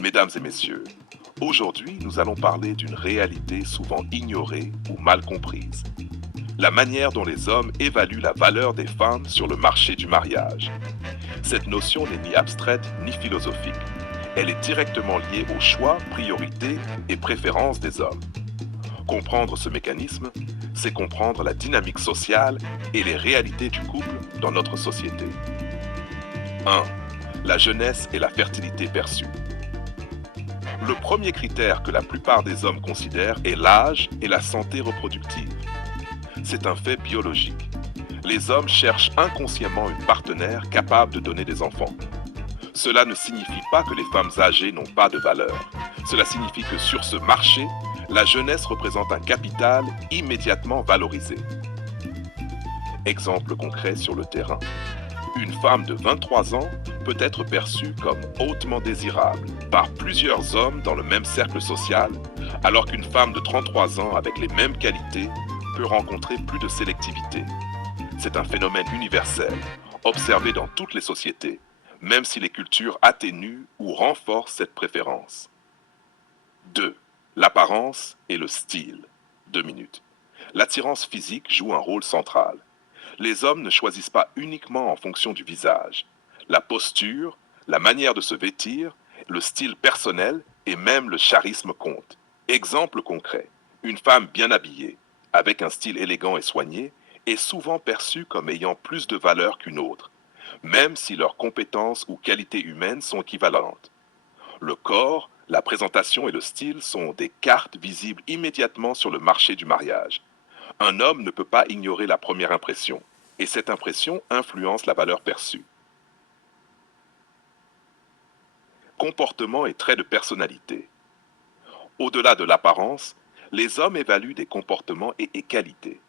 Mesdames et messieurs, aujourd'hui nous allons parler d'une réalité souvent ignorée ou mal comprise. La manière dont les hommes évaluent la valeur des femmes sur le marché du mariage. Cette notion n'est ni abstraite ni philosophique. Elle est directement liée aux choix, priorités et préférences des hommes. Comprendre ce mécanisme, c'est comprendre la dynamique sociale et les réalités du couple dans notre société. 1. La jeunesse et la fertilité perçue. Le premier critère que la plupart des hommes considèrent est l'âge et la santé reproductive. C'est un fait biologique. Les hommes cherchent inconsciemment une partenaire capable de donner des enfants. Cela ne signifie pas que les femmes âgées n'ont pas de valeur. Cela signifie que sur ce marché, la jeunesse représente un capital immédiatement valorisé. Exemple concret sur le terrain. Une femme de 23 ans peut être perçue comme hautement désirable par plusieurs hommes dans le même cercle social, alors qu'une femme de 33 ans avec les mêmes qualités peut rencontrer plus de sélectivité. C'est un phénomène universel, observé dans toutes les sociétés, même si les cultures atténuent ou renforcent cette préférence. 2. L'apparence et le style. 2 minutes. L'attirance physique joue un rôle central. Les hommes ne choisissent pas uniquement en fonction du visage. La posture, la manière de se vêtir, le style personnel et même le charisme comptent. Exemple concret, une femme bien habillée, avec un style élégant et soigné, est souvent perçue comme ayant plus de valeur qu'une autre, même si leurs compétences ou qualités humaines sont équivalentes. Le corps, la présentation et le style sont des cartes visibles immédiatement sur le marché du mariage. Un homme ne peut pas ignorer la première impression, et cette impression influence la valeur perçue. Comportement et traits de personnalité. Au-delà de l'apparence, les hommes évaluent des comportements et qualités.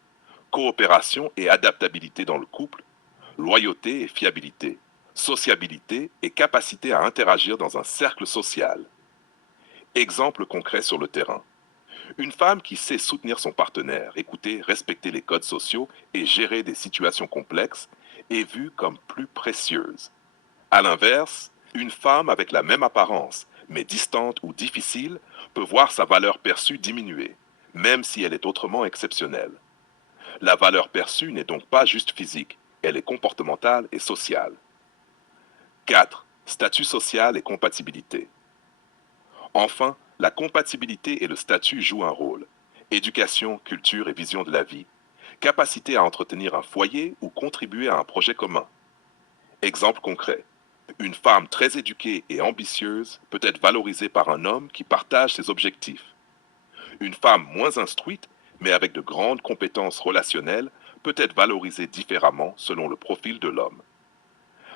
Coopération et adaptabilité dans le couple, loyauté et fiabilité, sociabilité et capacité à interagir dans un cercle social. Exemple concret sur le terrain. Une femme qui sait soutenir son partenaire, écouter, respecter les codes sociaux et gérer des situations complexes est vue comme plus précieuse. À l'inverse, une femme avec la même apparence, mais distante ou difficile, peut voir sa valeur perçue diminuer, même si elle est autrement exceptionnelle. La valeur perçue n'est donc pas juste physique, elle est comportementale et sociale. 4. Statut social et compatibilité. Enfin, la compatibilité et le statut jouent un rôle. Éducation, culture et vision de la vie. Capacité à entretenir un foyer ou contribuer à un projet commun. Exemple concret. Une femme très éduquée et ambitieuse peut être valorisée par un homme qui partage ses objectifs. Une femme moins instruite, mais avec de grandes compétences relationnelles, peut être valorisée différemment selon le profil de l'homme.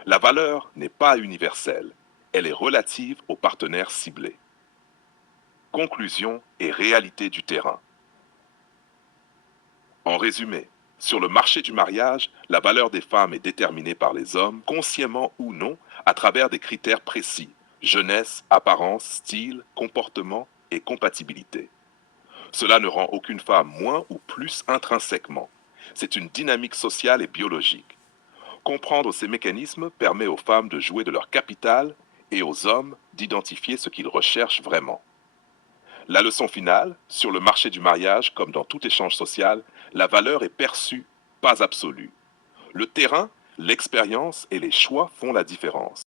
La valeur n'est pas universelle, elle est relative aux partenaires ciblés. Conclusion et réalité du terrain. En résumé, sur le marché du mariage, la valeur des femmes est déterminée par les hommes, consciemment ou non, à travers des critères précis: jeunesse, apparence, style, comportement et compatibilité. Cela ne rend aucune femme moins ou plus intrinsèquement. C'est une dynamique sociale et biologique. Comprendre ces mécanismes permet aux femmes de jouer de leur capital et aux hommes d'identifier ce qu'ils recherchent vraiment. La leçon finale, sur le marché du mariage comme dans tout échange social, la valeur est perçue, pas absolue. Le terrain, l'expérience et les choix font la différence.